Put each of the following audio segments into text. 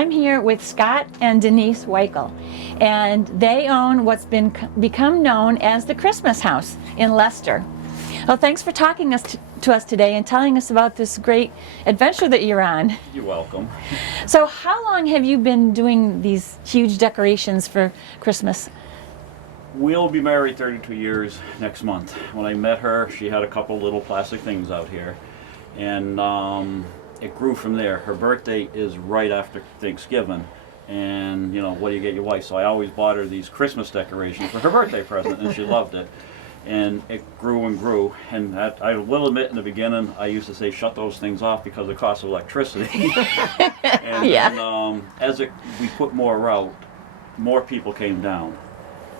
I'm here with Scott and Denise Weikel, and they own what's become known as the Christmas House in Leicester. Well, thanks for talking to us today and telling us about this great adventure that you're on. You're welcome. So how long have you been doing these huge decorations for Christmas? We'll be married 32 years next month. When I met her, she had a couple little plastic things out here, and it grew from there. Her birthday is right after Thanksgiving, and you know, what do you get your wife? So I always bought her these Christmas decorations for her birthday present, and she loved it. And it grew and grew, and I will admit in the beginning I used to say shut those things off because of the cost of electricity. And then, as we put more out, more people came down,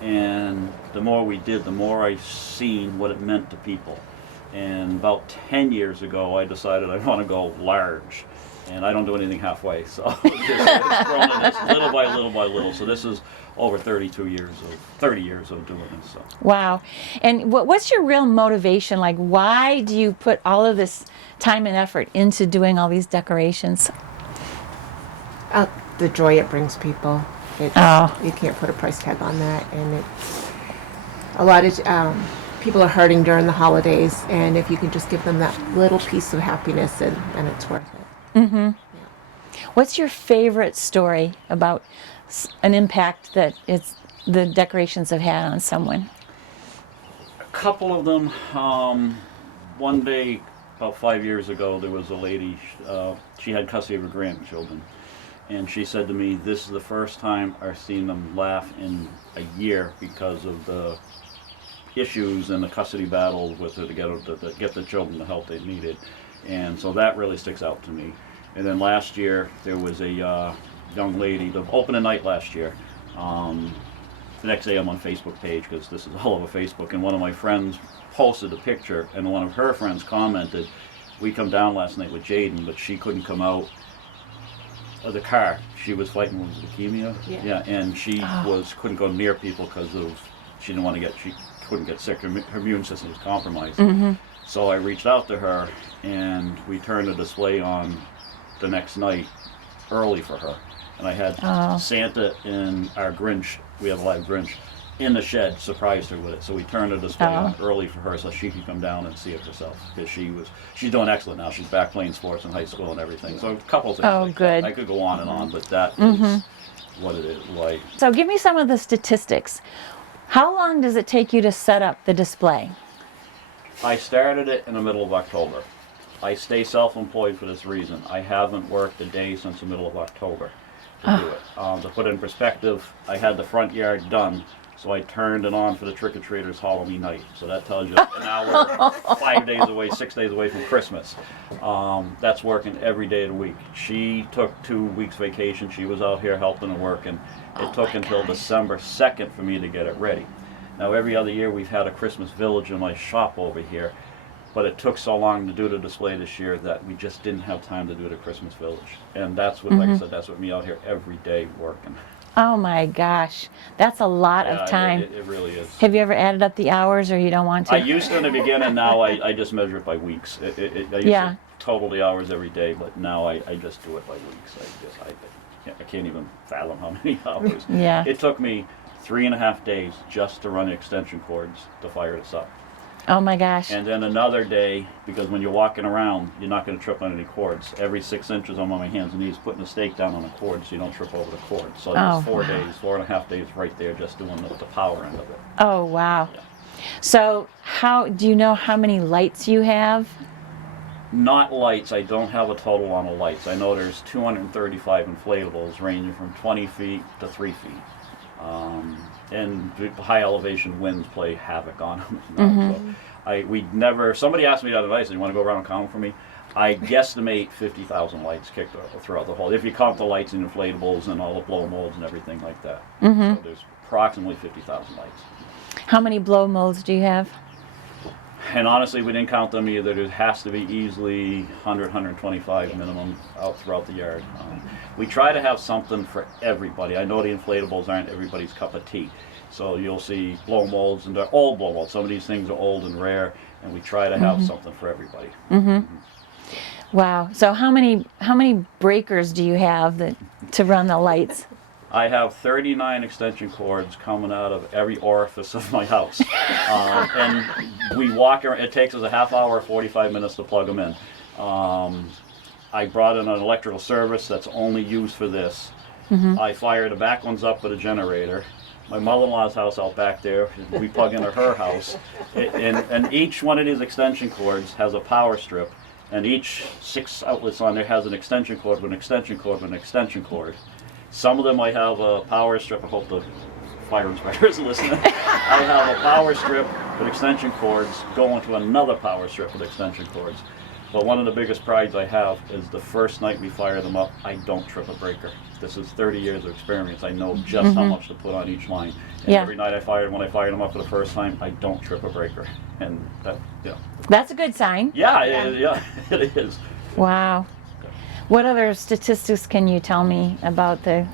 and the more we did, the more I seen what it meant to people. And about 10 years ago I decided I want to go large, and I don't do anything halfway, so it's grown in this little by little by little. So this is over 30 years of doing this. So. Wow. And what's your real motivation? Like, why do you put all of this time and effort into doing all these decorations? The joy it brings people. You can't put a price tag on that. And a lot of people are hurting during the holidays, and if you can just give them that little piece of happiness, then it's worth it. Mm-hmm. Yeah. What's your favorite story about an impact that the decorations have had on someone? A couple of them. One day, about 5 years ago, there was a lady, she had custody of her grandchildren, and she said to me, this is the first time I've seen them laugh in a year because of the issues and the custody battle with her to get the children the help they needed. And so that really sticks out to me. And then last year there was a young lady, the opening night last year, the next day I'm on Facebook page because this is all over Facebook, and one of my friends posted a picture, and one of her friends commented, we come down last night with Jaden, but she couldn't come out of the car. She was fighting with leukemia. Yeah, and she couldn't go near people because she couldn't get sick. Her immune system was compromised. Mm-hmm. So I reached out to her, and we turned the display on the next night early for her. And I had Santa and our Grinch, we have a live Grinch, in the shed, surprised her with it. So we turned the display on early for her so she could come down and see it herself. Because she's doing excellent now. She's back playing sports in high school and everything. So a couple of things like good. that. I could go on and on, but that is what it is like. So give me some of the statistics. How long does it take you to set up the display? I started it in the middle of October. I stay self-employed for this reason. I haven't worked a day since the middle of October to do it. To put it in perspective, I had the front yard done, so I turned it on for the trick-or-treaters Halloween night. So that tells you, and now we're 5 days away, 6 days away from Christmas. That's working every day of the week. She took 2 weeks vacation. She was out here helping and working. It took until December 2nd for me to get it ready. Now every other year we've had a Christmas village in my shop over here, but it took so long to do the display this year that we just didn't have time to do the Christmas village. And that's what, like I said, that's what me out here every day working. Oh my gosh, that's a lot of time. It really is. Have you ever added up the hours, or you don't want to? I used to in the beginning. Now I just measure it by weeks. I used to total the hours every day, but now I just do it by weeks. I can't even fathom how many hours. Yeah. It took me 3.5 days just to run the extension cords to fire this up. Oh my gosh. And then another day, because when you're walking around, you're not going to trip on any cords. Every 6 inches I'm on my hands and knees putting a stake down on a cord so you don't trip over the cord. So there's 4 days, 4.5 days right there just doing the power end of it. Oh wow. Yeah. So do you know how many lights you have? Not lights. I don't have a total on the lights. I know there's 235 inflatables ranging from 20 feet to 3 feet. And the high elevation winds play havoc on them. So somebody asked me the other night, said, you want to go around and count them for me? I guesstimate 50,000 lights kicked throughout the whole, if you count the lights and inflatables and all the blow molds and everything like that. So there's approximately 50,000 lights. How many blow molds do you have? And honestly, we didn't count them either. There has to be easily 100, 125 minimum out throughout the yard. We try to have something for everybody. I know the inflatables aren't everybody's cup of tea. So you'll see blow molds, and they're old blow molds. Some of these things are old and rare, and we try to have something for everybody. Wow. So how many breakers do you have to run the lights? I have 39 extension cords coming out of every orifice of my house. And we walk around, it takes us a half hour, 45 minutes to plug them in. I brought in an electrical service that's only used for this. I fire the back ones up with a generator. My mother-in-law's house out back there, we plug into her house. And each one of these extension cords has a power strip. And each 6 outlets on there has an extension cord with an extension cord with an extension cord. Some of them I have a power strip. I hope the fire inspector is listening. I have a power strip with extension cords going to another power strip with extension cords. But one of the biggest prides I have is the first night we fire them up, I don't trip a breaker. This is 30 years of experience. I know just how much to put on each line. And every night when I fire them up for the first time, I don't trip a breaker. And that, yeah. That's a good sign. Yeah, it is. Wow. What other statistics can you tell me about the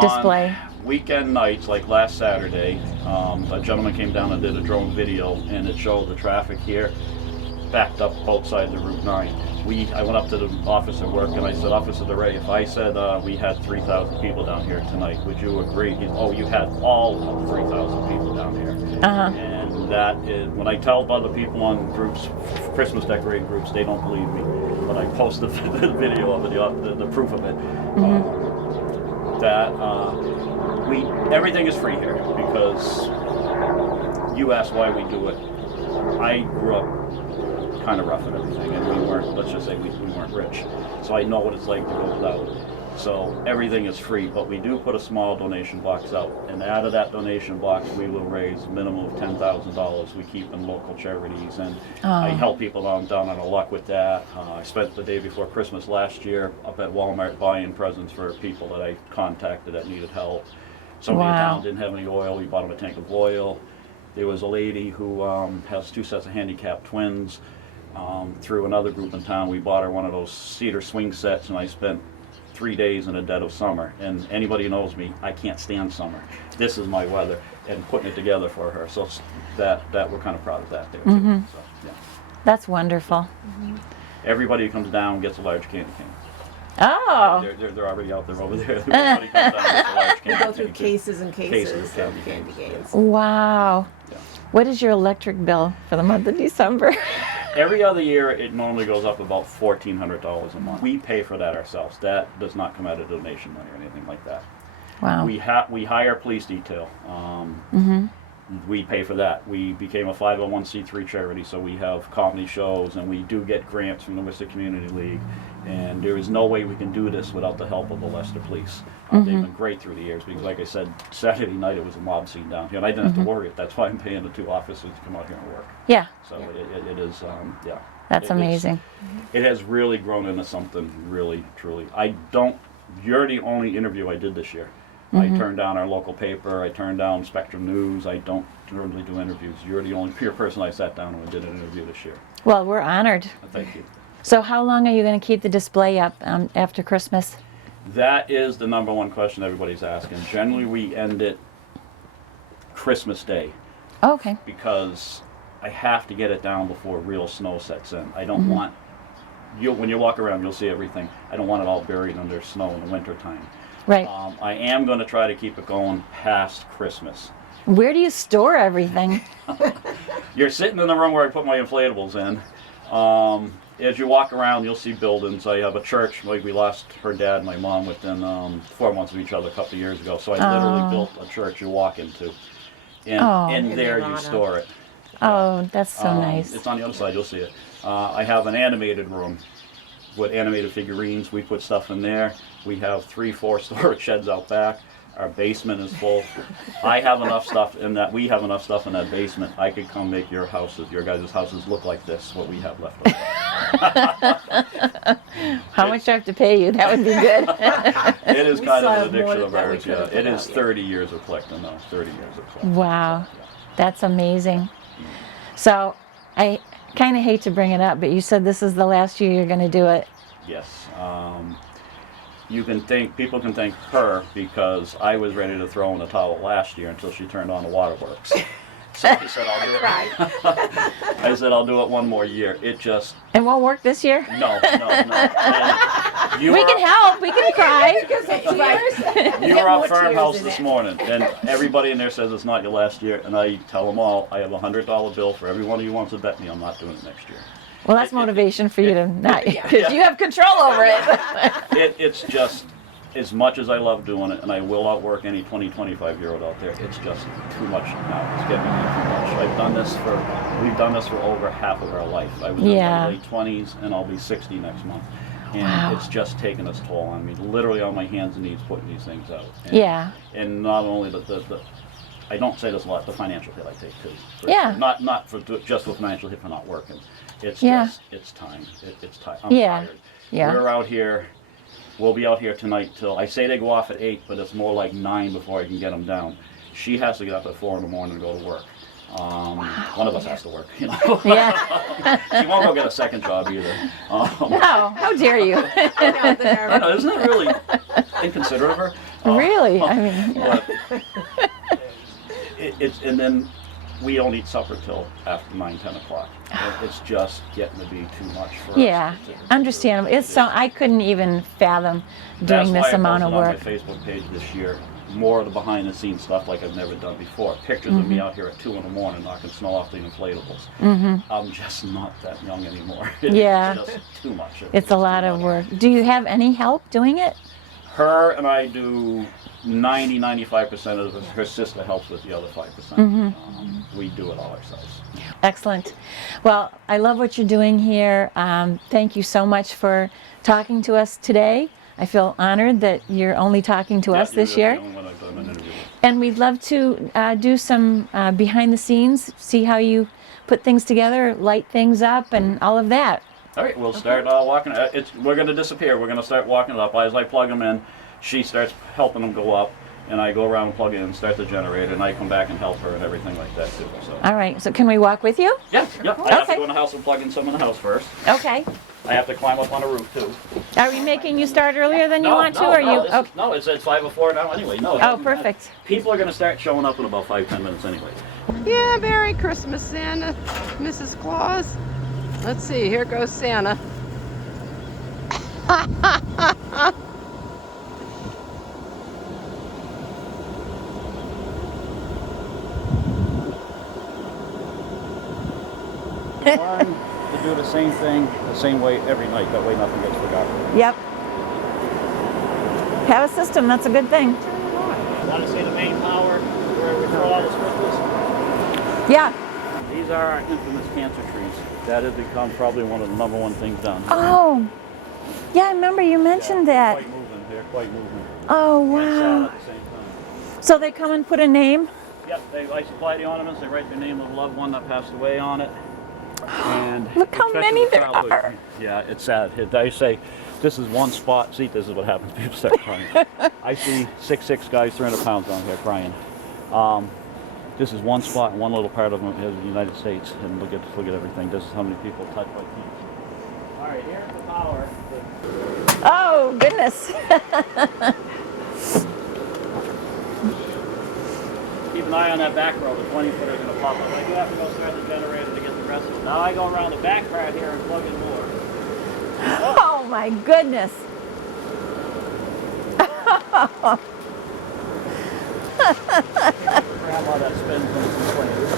display? On weekend nights, like last Saturday, a gentleman came down and did a drone video, and it showed the traffic here backed up both sides of Route 9. I went up to the office at work and I said, Officer DeRay, if I said we had 3,000 people down here tonight, would you agree? You had all of the 3,000 people down here. And that is, when I tell other people on groups, Christmas decorating groups, they don't believe me. But I posted the video of it, the proof of it. Everything is free here because you asked why we do it. I grew up kind of rough and everything, and we weren't, let's just say we weren't rich. So I know what it's like to go without. So everything is free, but we do put a small donation box out, and out of that donation box we will raise a minimum of $10,000 we keep in local charities, and I help people down on a luck with that. I spent the day before Christmas last year up at Walmart buying presents for people that I contacted that needed help. Somebody in town didn't have any oil, we bought them a tank of oil. There was a lady who has 2 sets of handicapped twins. Through another group in town, we bought her one of those cedar swing sets, and I spent 3 days in the dead of summer. And anybody who knows me, I can't stand summer. This is my weather, and putting it together for her. So that we're kind of proud of that there too. So, yeah. That's wonderful. Everybody who comes down gets a large candy cane. Oh. They're already out there over there. Everybody comes down and gets a large We candy go through cane. cases and cases of of candy canes. Wow. Yeah. What is your electric bill for the month of December? Every other year, it normally goes up about $1,400 a month. We pay for that ourselves. That does not come out of donation money or anything like that. Wow. We hire police detail. We pay for that. We became a 501c3 charity, so we have comedy shows, and we do get grants from the Worcester Community League. And there is no way we can do this without the help of the Leicester Police. They've been great through the years because, like I said, Saturday night it was a mob scene down here, and I didn't have to worry. That's why I'm paying the 2 officers to come out here and work. Yeah. So it is, yeah. That's amazing. It has really grown into something really, truly. You're the only interview I did this year. I turned down our local paper, I turned down Spectrum News, I don't normally do interviews. You're the only pure person I sat down and did an interview this year. Well, we're honored. Thank you. So how long are you going to keep the display up after Christmas? That is the number one question everybody's asking. Generally, we end it Christmas Day Oh, okay. because I have to get it down before real snow sets in. I don't want, when you walk around, you'll see everything. I don't want it all buried under snow in the wintertime. Right. I am going to try to keep it going past Christmas. Where do you store everything? You're sitting in the room where I put my inflatables in. As you walk around, you'll see buildings. I have a church. Like we lost her dad and my mom within 4 months of each other a couple of years ago. So I literally built a church you walk into. And in there you store it. Oh, that's so nice. It's on the other side. You'll see it. I have an animated room with animated figurines. We put stuff in there. We have 3-4 storage sheds out back. Our basement is full. I have enough stuff in that. We have enough stuff in that basement. I could come make your guys' houses look like this, what we have left over. How much do I have to pay you? That would be good. It is We kind still of have an more addiction that of we ours, could yeah. have put It is out, yeah. 30 years of collecting now, 30 years of collecting. Wow. That's amazing. So I kind of hate to bring it up, but you said this is the last year you're going to do it. Yes. People can thank her because I was ready to throw in the towel last year until she turned on the waterworks. So I said, I'll do it. I said, I'll do it one more year. It just, It won't work this year? no. And you We were can help. We can cry. You were up Farmhouse this morning, and everybody in there says it's not your last year, and I tell them all, I have a $100 bill for every one of you who wants to bet me I'm not doing it next year. Well, that's motivation for you to not, because you have control over it. It's just, as much as I love doing it, and I will outwork any 20, 25-year-old out there, it's just too much now. It's getting to be too much. We've done this for over half of our life. I was in my late 20s, and I'll be 60 next month. And it's just taken its toll on me, literally on my hands and knees putting these things out. And, and not only the I don't say this a lot, the financial hit I take too. Not for just the financial hit for not working. It's just, it's time. It's time. I'm tired. We're out here. We'll be out here tonight till, I say they go off at 8, but it's more like 9 before I can get them down. She has to get up at 4 in the morning and go to work. One of us has to work, you know. She won't go get a second job either. No, how dare you? I know, isn't that really inconsiderate of her? Really? I mean, but and then we don't eat supper till after 9, 10 o'clock. It's just getting to be too much for us. Understandable. It's so, I couldn't even fathom doing this amount of work. That's why I posted on my Facebook page this year more of the behind the scenes stuff like I've never done before. Pictures of me out here at 2 in the morning knocking snow off the inflatables. I'm just not that young anymore. It's just too much. It's a lot of work. Do you have any help doing it? Her and I do 90-95% of it. Her sister helps with the other 5%. We do it all ourselves. Excellent. Well, I love what you're doing here. Thank you so much for talking to us today. I feel honored that you're only talking to us this year. And we'd love to do some behind the scenes, see how you put things together, light things up, and all of that. All right, we'll start walking. We're going to disappear. We're going to start walking it up. As I plug them in, she starts helping them go up, and I go around and plug in and start the generator, and I come back and help her and everything like that too. So. All right, so can we walk with you? Yeah. I have to go in the house and plug in some in the house first. Okay. I have to climb up on the roof too. Are we making you start earlier than you want to? Or No, it's at 5:04 now anyway. No. Oh, perfect. People are going to start showing up in about 5-10 minutes anyway. Yeah, Merry Christmas, Santa, Mrs. Claus. Let's see, here goes Santa. Learn to do the same thing the same way every night. That way nothing gets forgotten. Yep. Have a system, that's a good thing. Want to see the main power where we throw all the sprinkles? Yeah. These are our infamous cancer trees. That has become probably one of the #1 things done. Oh. Yeah, I remember you mentioned that. Quite moving. They're quite moving. Oh, And sad wow. at the same time. So they come and put a name? Yep, I supply the ornaments. They write the name of the loved one that passed away on it. And Look how especially many the there childhood. are. Yeah, it's sad. I say, this is one spot. See, this is what happens. People start crying. I see 6'6" guys, 300 pounds on here crying. This is one spot, and one little part of them is the United States. And look at everything. This is how many people touch by cancer. All right, here's the power. Oh, goodness. Keep an eye on that back row. The 20-footer is going to pop up. I do have to go start the generator to get the rest of it. Now I go around the back part here and plug in more. Oh, my goodness. Grab how that spins when it's inflated.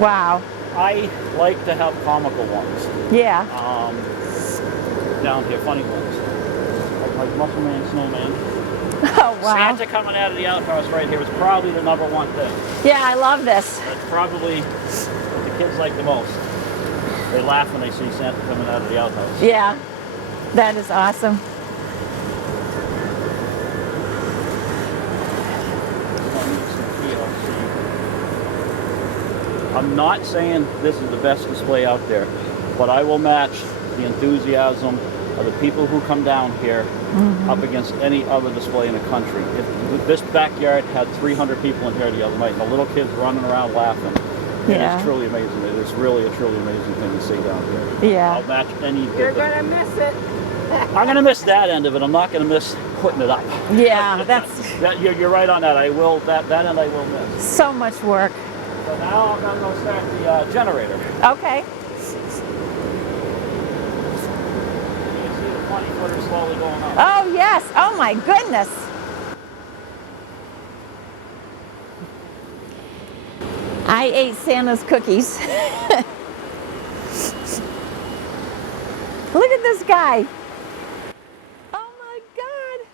Wow. I like to have comical ones. Yeah. Down here, funny ones. Like Muscle Man, Snowman. Oh, wow. Santa coming out of the outhouse right here is probably the #1 thing. Yeah, I love this. That's probably what the kids like the most. They laugh when they see Santa coming out of the outhouse. Yeah. That is awesome. I'm not saying this is the best display out there, but I will match the enthusiasm of the people who come down here up against any other display in the country. If this backyard had 300 people in here the other night and the little kids running around laughing, it is truly amazing. It is really a truly amazing thing to see down here. Yeah. I'll match any. You're going to miss it. I'm going to miss that end of it. I'm not going to miss putting it up. Yeah, that's You're right on that. I will, that end I will miss. So much work. So now I'm gonna go start the generator. Okay. You can see the 20-footer slowly going up. Oh, yes. Oh, my goodness. I ate Santa's cookies. Look at this guy. Oh, my God.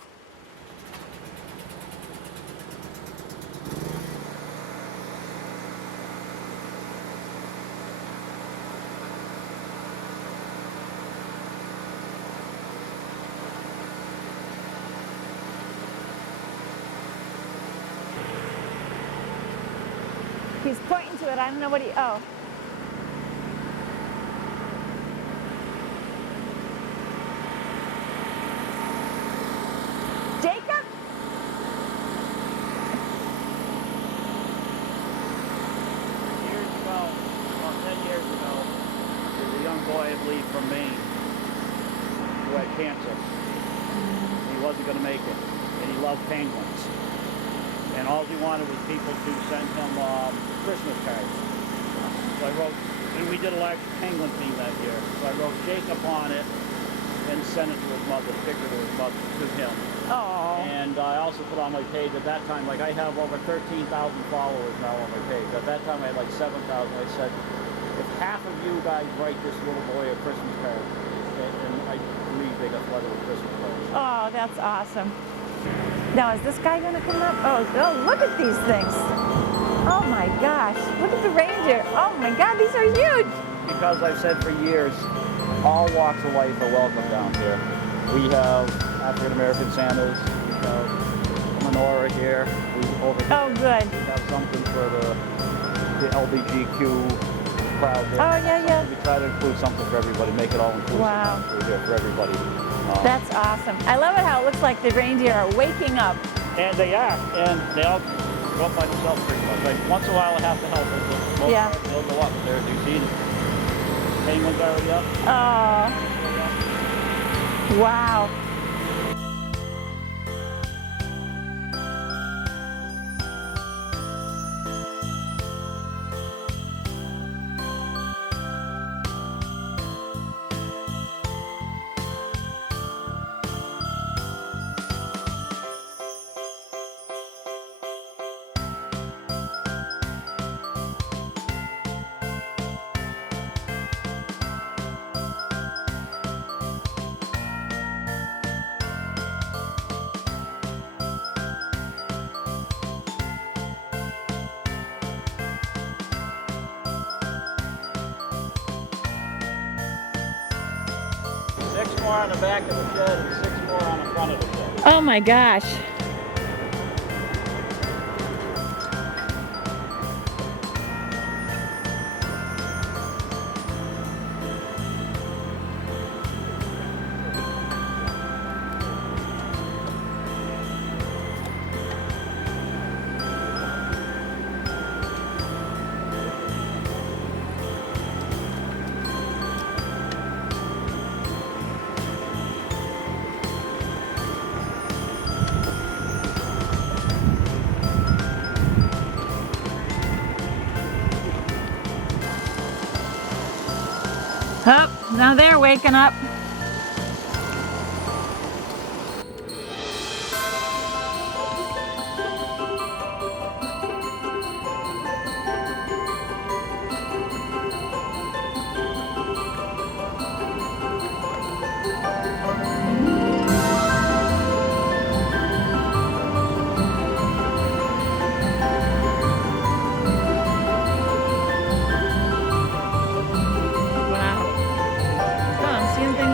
He's pointing to it. I don't know what he. Oh. Jacob? Years ago, about 10 years ago, there was a young boy, I believe, from Maine who had cancer. He wasn't going to make it, and he loved penguins. And all he wanted was people to send him Christmas cards. So I wrote, and we did a large penguin theme that year. So I wrote Jacob on it and sent it to his mother, the picture to his mother, to him. Oh. And I also put on my page at that time, like I have over 13,000 followers now on my page. At that time I had like 7,000. I said, if half of you guys write this little boy a Christmas card, and I believe they got flooded with Christmas cards. Oh, that's awesome. Now, is this guy going to come up? Oh, look at these things. Oh, my gosh. Look at the reindeer. Oh, my God, these are huge. Because I've said for years, all walks of life are welcome down here. We have African-American Santas, we have a menorah here, over here. Oh, good. We have something for the LBGQ crowd here. Oh, yeah, yeah. We try to include something for everybody, make it all inclusive. Wow. Here for everybody. That's awesome. I love it how it looks like the reindeer are waking up. And they are, and they all go up by themselves pretty much. Like, once in a while I have to help them, but most Yeah. of the time they'll go up. There, do you see the penguins already up? Oh, wow. Six more on the back of the shed and 6 more on the front of the shed. Oh, my gosh. Oh, now they're waking up. Wow. Oh, I'm seeing things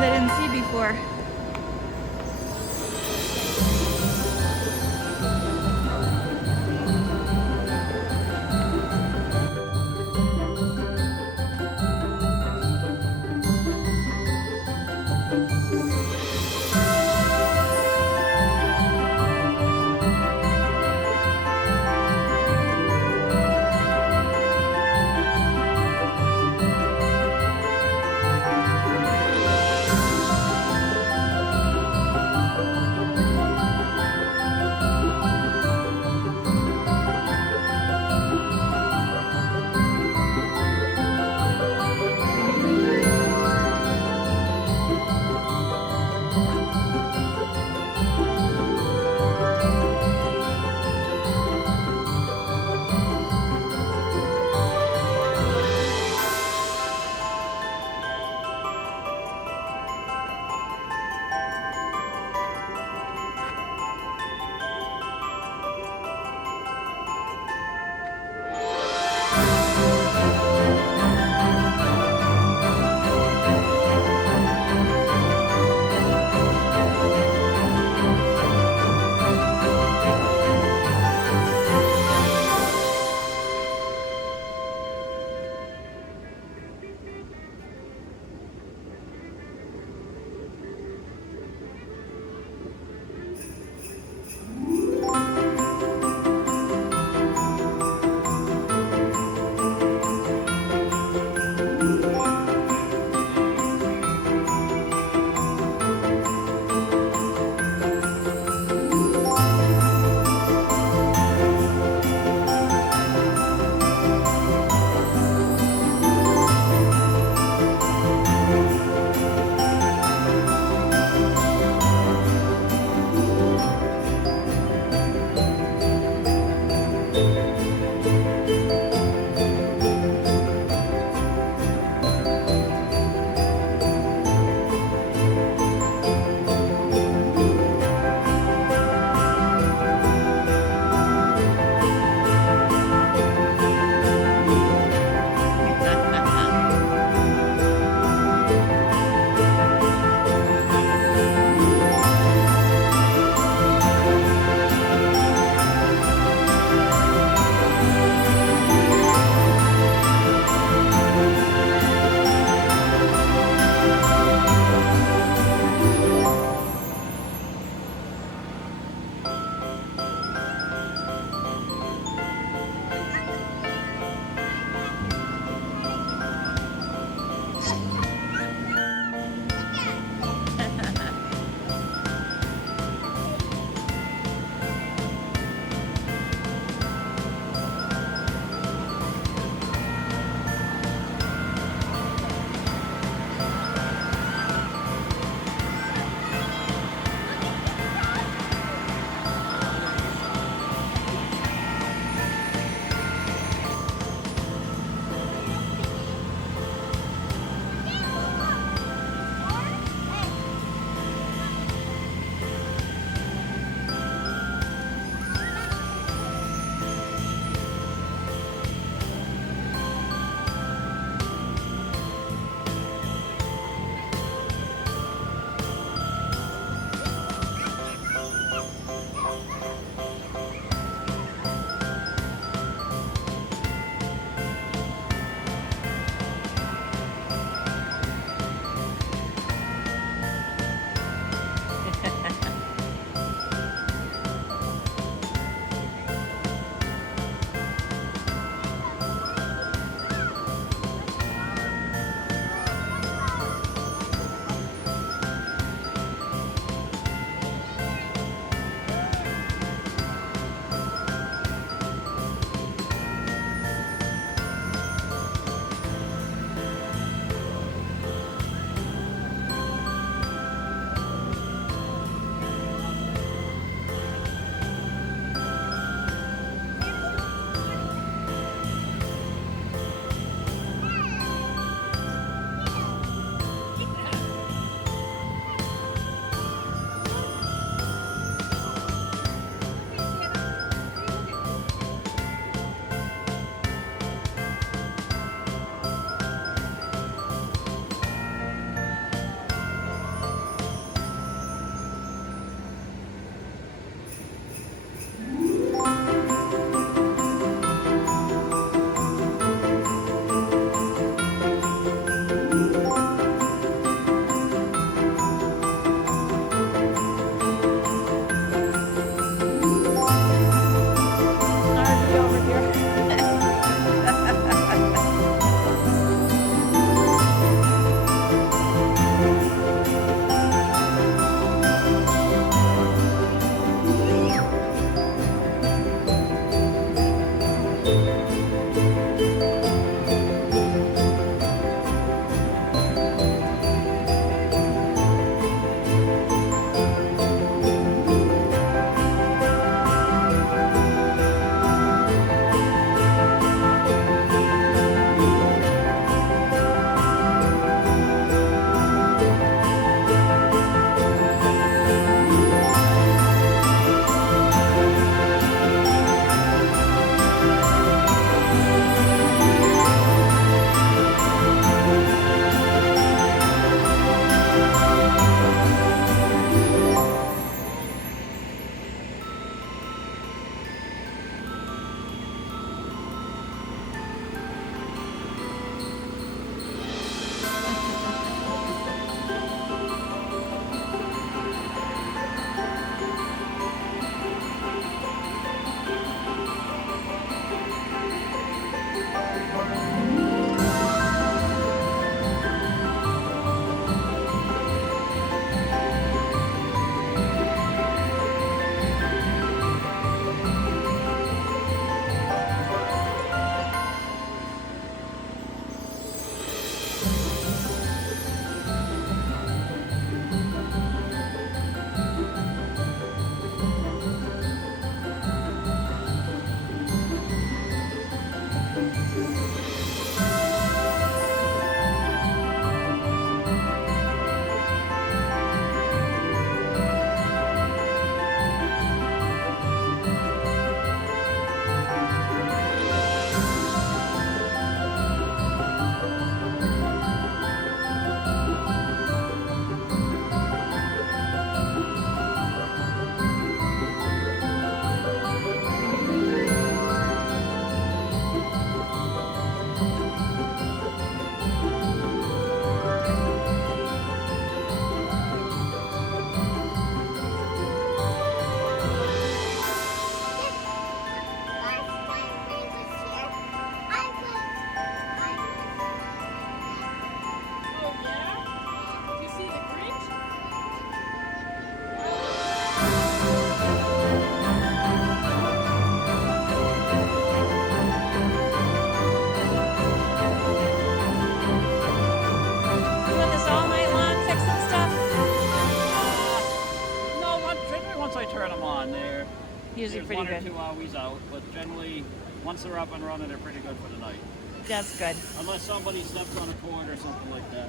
pretty one good. or 2 hours out, but generally, once they're up and running, they're pretty good for the night. That's good. Unless somebody steps on a cord or something like that.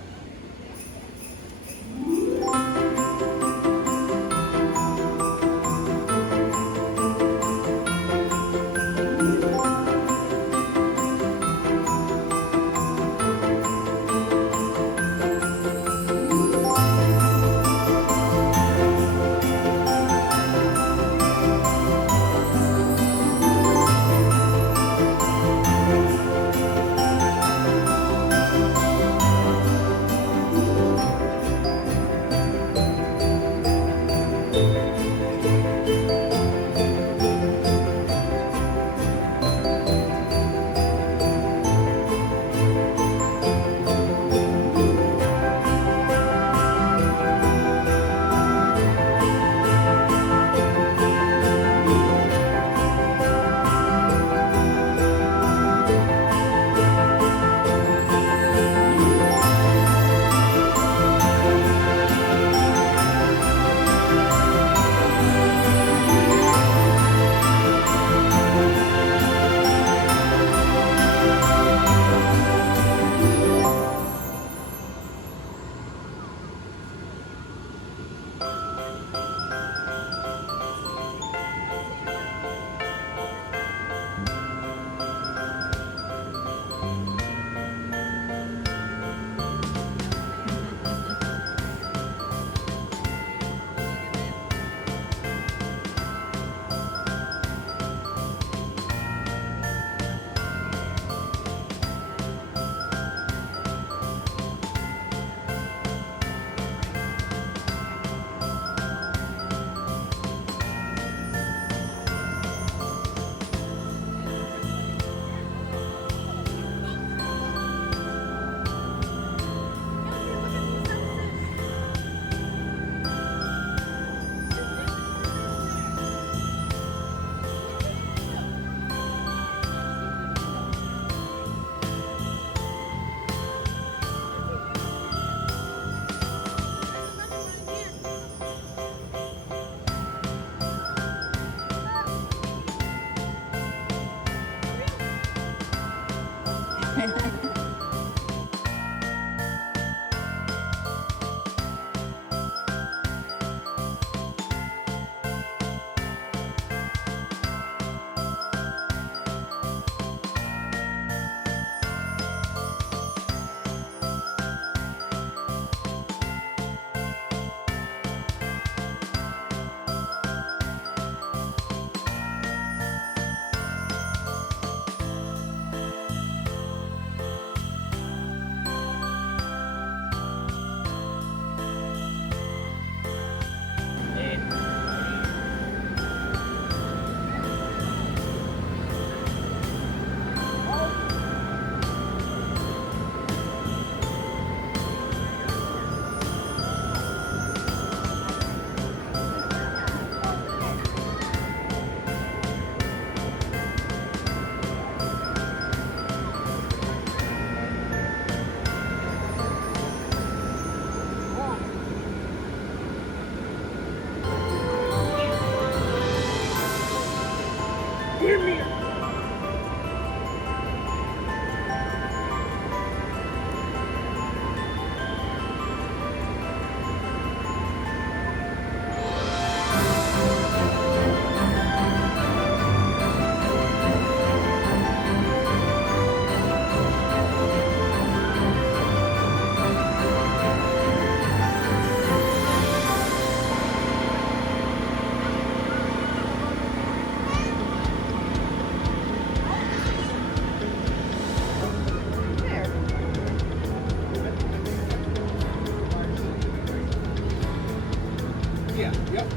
Yeah, yep.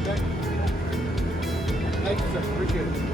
Okay. Thank you, sir. Appreciate it.